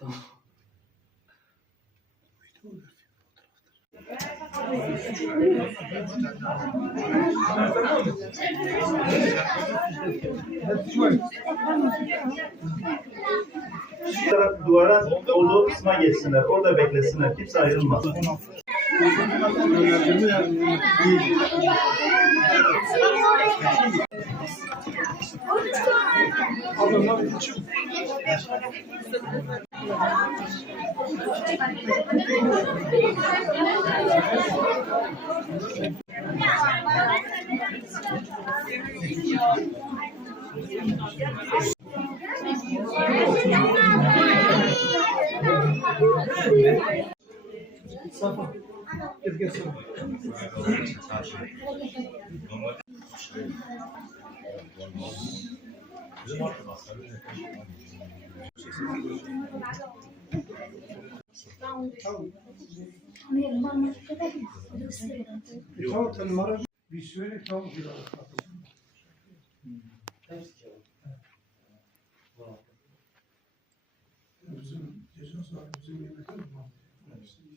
Tamam. Duvara olduğu kısma geçsinler. Orada beklesinler. Kimse ayrılmaz. Safa. Gel Safa. Tamam, sen numara bir söyle, tamam bir daha. Bizim ceza sahibi bizim yemekler mi? Güneşli